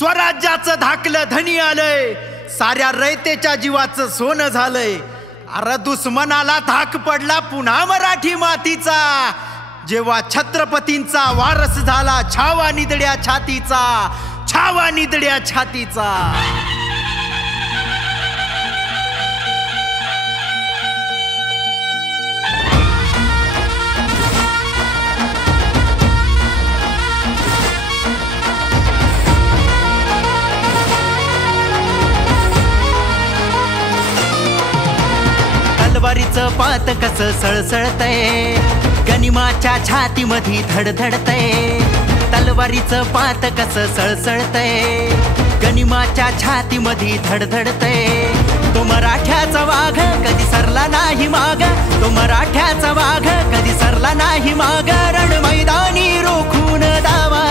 स्वराज्याचं धाकलं धनी आलंय, साऱ्या रयतेच्या जीवाचं सोनं झालंय. अरे दुश्मनाला धाक पडला पुन्हा मराठी मातीचा, जेव्हा छत्रपतींचा वारस झाला छावा निदड्या छातीचा, छावा निदड्या छातीचा. तलवारीचं पात कसं सळसळतय, गनिमाच्या छातीमध्ये धडधडतय. तलवारीचं पात कसं सळसळतय, गनिमाच्या छातीमध्ये धडधडतय. तो मराठ्याचा वाघ कधी सरला नाही माग, तो मराठ्याचा वाघ कधी सरला नाही माग. रण मैदानी रोखून दावा,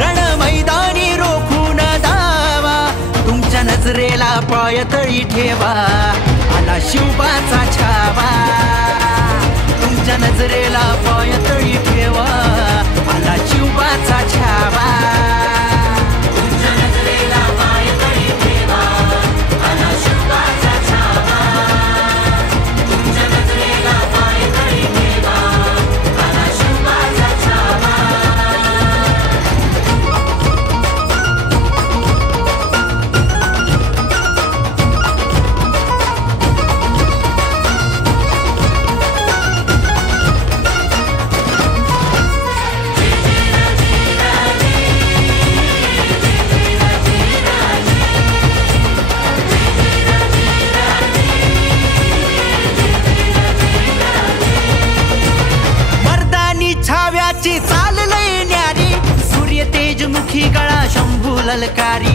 रण मैदानी रोखून दावा. तुमच्या नजरेला पायतळी ठेवा, आला शिवबाचा छावा. तुमच्या नजरेला पायतळी ठेवा, आला शिवबाचा छावा. तुमच्या नजरेला पायतळी ठेवा, आला शिवबाचा छावा. तुमच्या नजरेला पायतळी ठेवा, आला शिवबाचा छावा. छाव्याची चाललंय न्यारी, सूर्य तेजमुखी गळा शंभू ललकारी.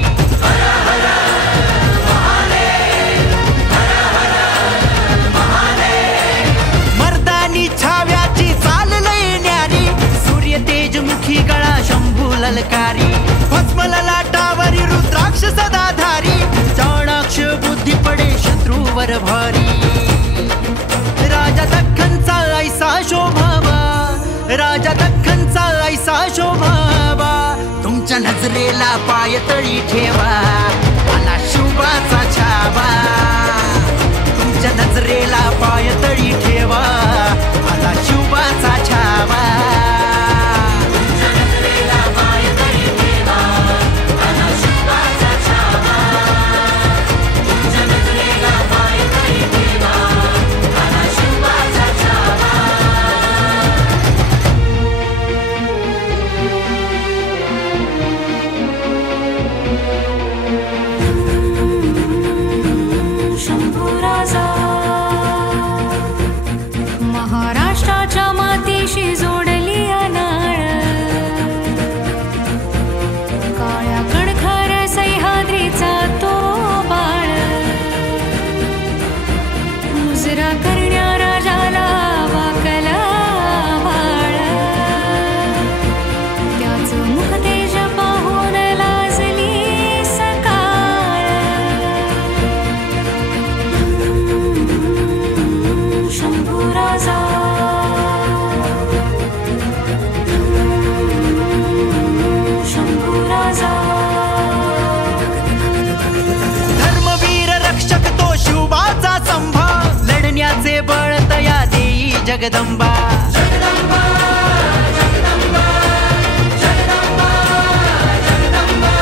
मर्दानी छाव्याची चाललंय न्यारी, सूर्य तेजमुखी गळा शंभू ललकारी. भस्म ललाटावरी रुद्राक्ष सदाधारी, चाणाक्ष बुद्धी पडे शत्रूवर भारी. राजा दख्खनचा ऐसा शोभावा, राजा दख्खनचा ऐसा शोभावा. तुमच्या नजरेला पायतळी ठेवा, आला शिवबाचा छावा. तुमच्या नजरेला पायतळी ठेवा, आला शिवबाचा छावा. तुमच्या नजरेला पायतळी ठेवा, आला शिवबाचा छावा. तुमच्या नजरेला पायतळी ठेवा, आला शिवबाचा छावा. महाराष्ट्राच्या मातीशी जोडली अनाळ, काळ्या कडखर सह्याद्रीचा तो बाळ. मुजरा करण्या राजाला वाकला बाळ, त्याचं मुख तेज पाहून लाजली सकाळ. शंभू राजा, शंभू राजा. धर्मवीर रक्षक तो शिवबाचा संभा, लढण्याचे बळ तया देई जगदंबा. जगदंबा, जगदंबा, जगदंबा, जगदंबा.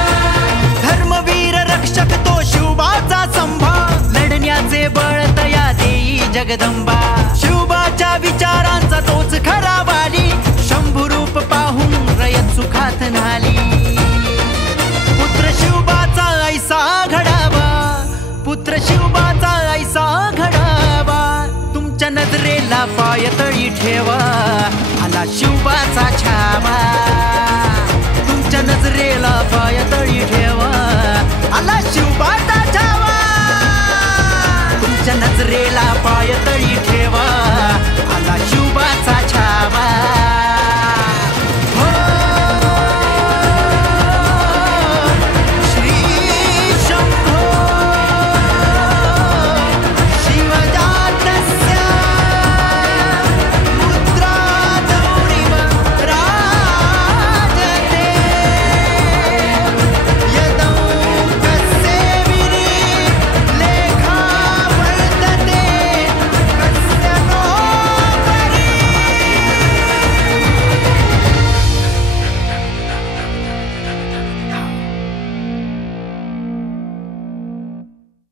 धर्मवीर रक्षक तो शिवबाचा संभा, लढण्याचे बळ तया देई जगदंबा. शिवबाच्या विचारांचा तोच खरा वाली, शंभू रूप पाहून रयत सुखात न्हाली. पुत्र शिवबाचा ऐसा घडावा, पुत्र शिवबाचा ऐसा घडावा. तुमच्या नजरेला पायतळी ठेवा, आला शिवबाचा छावा. तुमच्या नजरेला पायतळी ठेवा, आला शिवबाचा छावा. तुमच्या नजरेला पायतळी ठेवा, आला शिव